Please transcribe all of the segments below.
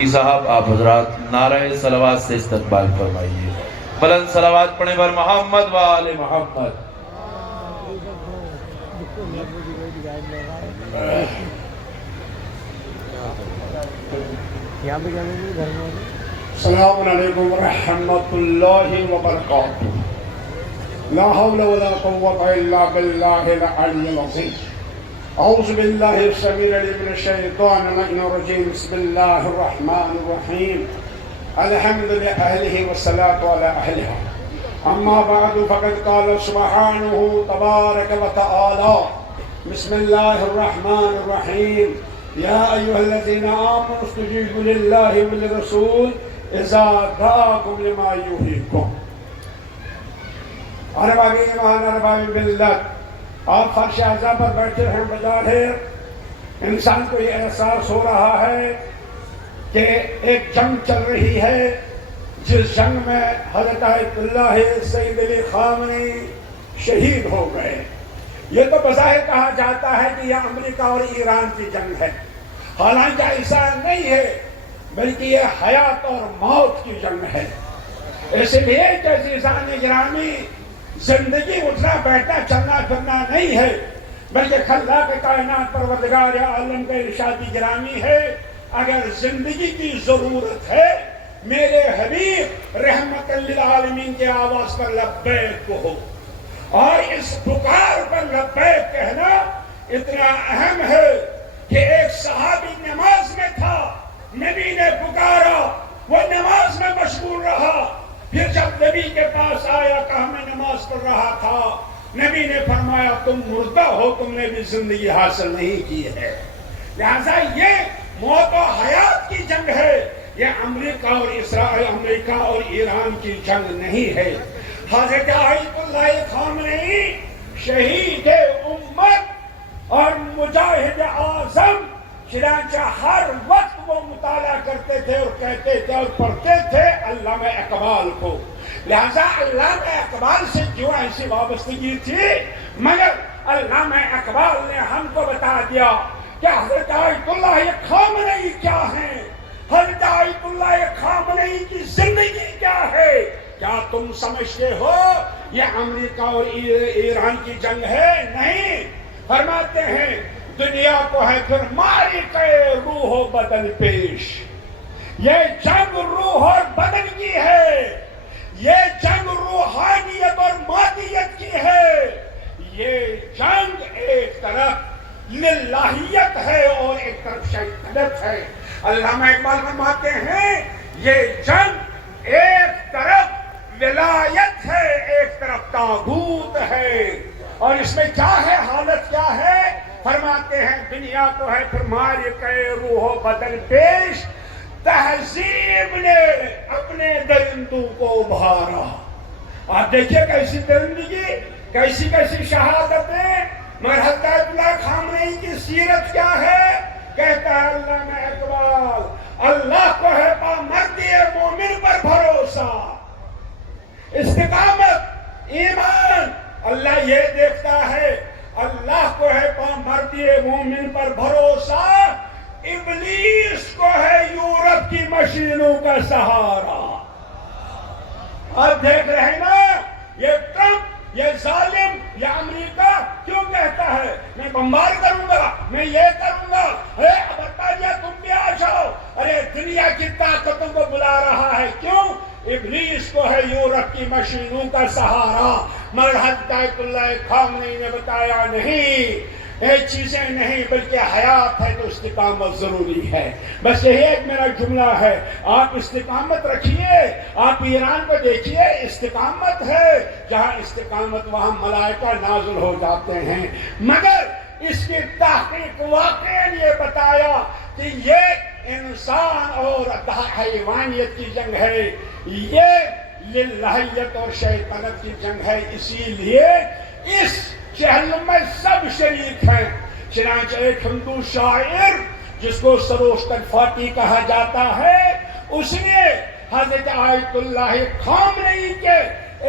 صاحب آپ حضرات نعرہ صلوات سے استقبال فرمائیے. بلند صلوات پڑھیں بر محمد و آل محمد. السلام علیکم ورحمۃ اللہ وبرکاتہ. لا حول ولا قوة الا باللہ العلی العظیم. اعوذ باللہ السمیع العلیم من الشیطان الرجیم. بسم اللہ الرحمن الرحیم. الحمد لأہلہ والصلاة علی اہلہ. اما بعد فقد قال سبحانہ تبارک و تعالی. بسم اللہ الرحمن الرحیم. یا ایھا الذین آمنوا استجیبوا للہ وللرسول اذا دعاکم لما یحییکم. ارباب ایمان ارباب ملت، آپ فرش اعظم پر بیٹھے ہیں بظاہر انسان کو یہ احساس ہو رہا ہے کہ ایک جنگ چل رہی ہے، جس جنگ میں حضرت آیت اللہ سید علی خامنئی شہید ہو گئے. یہ تو بظاہر کہا جاتا ہے کہ یہ امریکہ اور ایران کی جنگ ہے، حالانکہ ایسا نہیں ہے، بلکہ یہ حیات اور موت کی جنگ ہے. اس لیے کہ عزیزان گرامی، زندگی اٹھنا بیٹھنا چلنا پھرنا نہیں ہے، بلکہ خلاق کائنات پروردگار عالم کا ارشاد گرامی ہے. اگر زندگی کی ضرورت ہے، میرے حبیب رحمت للعالمین کے آواز پر لبیک کہو. اور اس پکار پر لبیک کہنا اتنا اہم ہے کہ ایک صحابی نماز میں تھا، نبی نے پکارا، وہ نماز میں مشغول رہا. پھر جب نبی کے پاس آیا کہا میں نماز پڑھ رہا تھا، نبی نے فرمایا تم مردہ ہو، تم نے بھی زندگی حاصل نہیں کی ہے. لہذا یہ موت و حیات کی جنگ ہے، یہ امریکہ اور اسرائیل، امریکہ اور ایران کی جنگ نہیں ہے. حضرت آیت اللہ خامنئی شہید امت اور مجاہد اعظم، چنانچہ ہر وقت وہ مطالعہ کرتے تھے اور کہتے تھے اور پڑھتے تھے علامہ اقبال کو. لہذا علامہ اقبال سے کیوں ایسی وابستگی تھی؟ مگر علامہ اقبال نے ہم کو بتا دیا کہ حضرت آیت اللہ خامنئی کیا ہیں، حضرت آیت اللہ خامنئی کی زندگی کیا ہے. کیا تم سمجھتے ہو یہ امریکہ اور ایران کی جنگ ہے؟ نہیں. فرماتے ہیں دنیا کو ہے پھر ماری کے روح و بدن پیش. یہ جنگ روح اور بدن کی ہے، یہ جنگ روحانیت اور مادیت کی ہے. یہ جنگ ایک طرف للہیت ہے اور ایک طرف شیطنت ہے. علامہ اقبال فرماتے ہیں یہ جنگ ایک طرف ولایت ہے، ایک طرف طاغوت ہے. اور اس میں کیا ہے، حالت کیا ہے؟ فرماتے ہیں دنیا کو ہے پھر ماری کے روح و بدن پیش. تہذیب نے اپنے درندوں کو ابھارا. آپ دیکھیے کیسی درندگی، کیسی کیسی شہادتیں. مگر حضرت آیت اللہ خامنئی کی سیرت کیا ہے؟ کہتا ہے علامہ اقبال اللہ کو ہے پامردی مومن پر بھروسہ، استقامت ایمان. اللہ یہ دیکھتا ہے، اللہ کو ہے پامردی مومن پر بھروسہ، ابلیس کو ہے یورپ کی مشینوں کا سہارا. اب دیکھ رہے ہیں نا، یہ ٹرمپ، یہ ظالم، یہ امریکہ کیوں کہتا ہے میں بمبار کروں گا، میں یہ کروں گا. ارے برطانیہ تم بھی آ جاؤ. ارے دنیا کی طاقتوں کو بلا رہا ہے. کیوں؟ ابلیس کو ہے یورپ کی مشینوں کا سہارا. مگر حضرت آیت اللہ خامنئی نے بتایا نہیں، یہ چیزیں نہیں بلکہ حیات ہے تو استقامت ضروری ہے. بس یہی ایک میرا جملہ ہے، آپ استقامت رکھیے. آپ ایران کو دیکھیے، استقامت ہے، جہاں استقامت وہاں ملائکہ نازل ہو جاتے ہیں. مگر اس کی تحقیق واقعی یہ بتایا کہ یہ انسان اور حیوانیت کی جنگ ہے، یہ للہیت اور شیطنت کی جنگ ہے. اسی لیے اس جہنم میں سب شریک ہیں. چنانچہ ایک ہندو شاعر جس کو سروشتن فاٹی کہا جاتا ہے، اس نے حضرت آیت اللہ خامنئی کے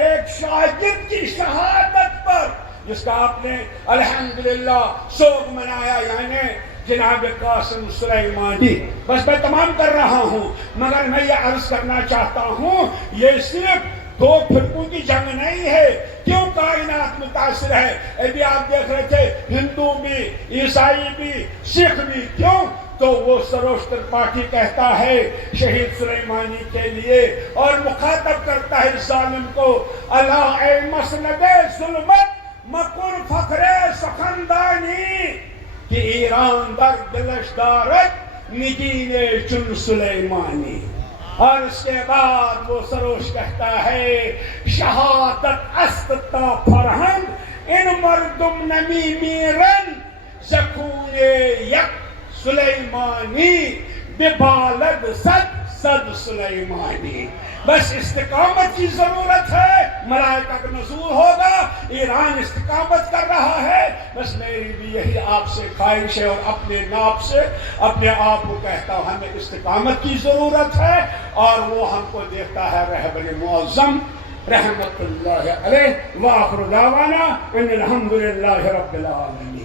ایک شاگرد کی شہادت پر، جس کا آپ نے الحمدللہ سوگ منایا، یعنی جناب قاسم سلیمانی. بس میں تمام کر رہا ہوں، مگر میں یہ عرض کرنا چاہتا ہوں یہ صرف دو فرقوں کی جنگ نہیں ہے. کیوں کائنات متاثر ہے؟ ابھی آپ دیکھ رہے تھے ہندو بھی، عیسائی بھی، سکھ بھی. کیوں؟ تو وہ سروشتر پارٹی کہتا ہے شہید سلیمانی کے لیے اور مخاطب کرتا ہے ظالم کو، اللہ اے مسند ظلمت مکن فخر سخندانی کہ ایران در دلش دارد نگین چون سلیمانی. اور اس کے بعد وہ سروش کہتا ہے شہادت است تا فرہنگ ان مردم نمی میرن زکون یک سلیمانی ببالد صد سلیمانی. بس استقامت کی ضرورت ہے، ملائکہ کا نزول ہوگا، ایران استقامت کر رہا ہے. بس میری بھی یہی آپ سے خواہش ہے اور اپنے ناپ سے اپنے آپ کو کہتا ہوں ہمیں استقامت کی ضرورت ہے اور وہ ہم کو دیتا ہے رہبر معظم رحمت اللہ علیہ. وآخر دعوانا ان الحمدللہ رب العالمین.